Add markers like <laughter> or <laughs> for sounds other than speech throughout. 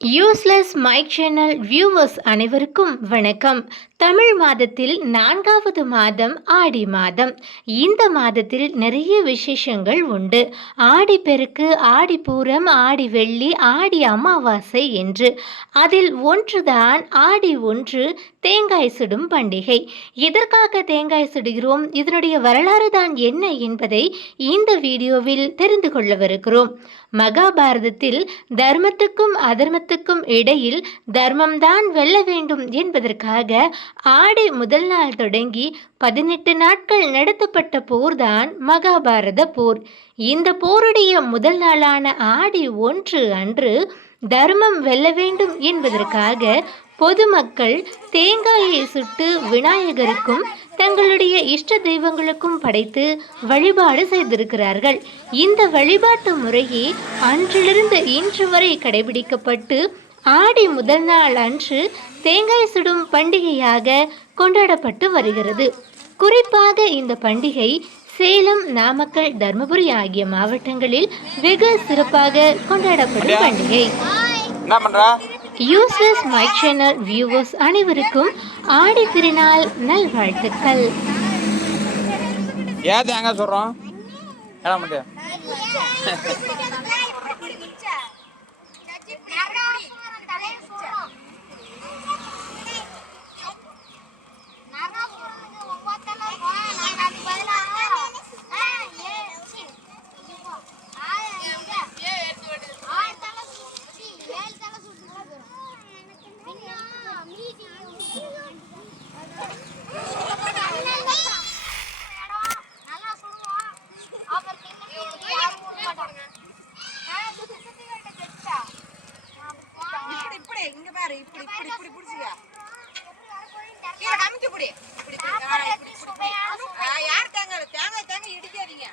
Useless mic channel viewers அனைவருக்கும் வணக்கம். தமிழ் மாதத்தில் நான்காவது மாதம் ஆடி மாதம். இந்த மாதத்தில் நிறைய விசேஷங்கள் உண்டு. ஆடி பெருக்கு ஆடி பூரம் ஆடி வெள்ளி ஆடி அமாவாசை என்று. அதில் ஒன்றுதான் ஆடி ஒன்று தேங்காய் சுடும் பண்டிகை. எதற்காக தேங்காய் சுடுகிறோம்? இதனுடைய வரலாறு தான் என்ன என்பதை இந்த வீடியோவில் தெரிந்து கொள்ளவிருக்கிறோம். மகாபாரதத்தில் தர்மத்துக்கும் அதர்மத்துக்கும் இடையில் தர்மம்தான் வெல்ல வேண்டும் என்பதற்காக ஆடி முதல் நாள் தொடங்கி பதினெட்டு நாட்கள் நடத்தப்பட்ட போர்தான் மகாபாரத போர். இந்த போருடைய முதல் நாளான ஆடி ஒன்று அன்று தர்மம் வெல்ல வேண்டும் என்பதற்காக பொதுமக்கள் தேங்காயை சுட்டு விநாயகருக்கும் தங்களுடைய இஷ்ட தெய்வங்களுக்கும் படைத்து வழிபாடு செய்திருக்கிறார்கள். இந்த வழிபாட்டு முறையே அன்றிலிருந்து இன்று வரை கடைபிடிக்கப்பட்டு ஆடி முதல் நாள் அன்று தேங்காய் சுடும் பண்டிகையாக கொண்டாடப்பட்டு வருகிறது. குறிப்பாக இந்த பண்டிகை சேலம் நாமக்கல் தர்மபுரி ஆகிய மாவட்டங்களில் வெகு சிறப்பாக கொண்டாடப்படும் பண்டிகை. என்ன பண்ற? யூஸ்லெஸ் மைக் சேனல் வியூவர்ஸ் அனைவருக்கும் ஆடி திருநாள் நல்வாழ்த்துக்கள். ஏன் தேங்காய் சொல்றோம் <laughs> பாரு இப்படி இப்படி இப்படி புடிச்சிக்க. கீழே கமிச்சு புடி. இப்படி யார் தேங்காய் தேங்காய் தேங்காய் இடிக்காதீங்க.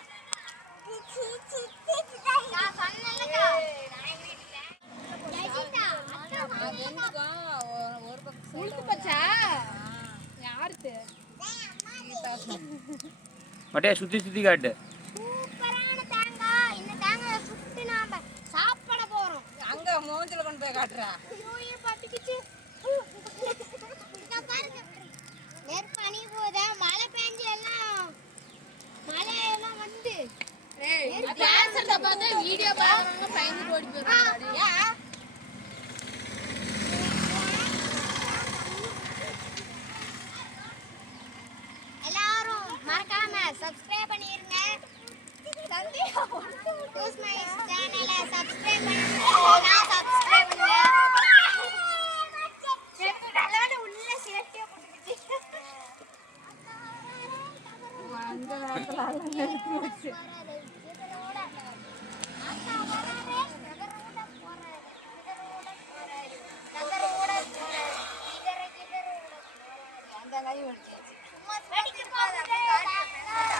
மட்டியா சுத்தி சுத்தி காட்டு. அங்க மூஞ்சில கொண்டு போய் காட்டுறா. சப்ஸ்கிரைப் பண்ணிருங்க. யூஸ் மை சேனலை சப்ஸ்கிரைப் பண்ணுங்க. சப்ஸ்கிரைப் பண்ணுங்க நல்லவேளை உள்ள சேஃப்டியா போட்டுக்கிச்சு அந்த நேரத்துல நிறுத்தி வச்சு. அந்த கையும் வடிச்சாச்சு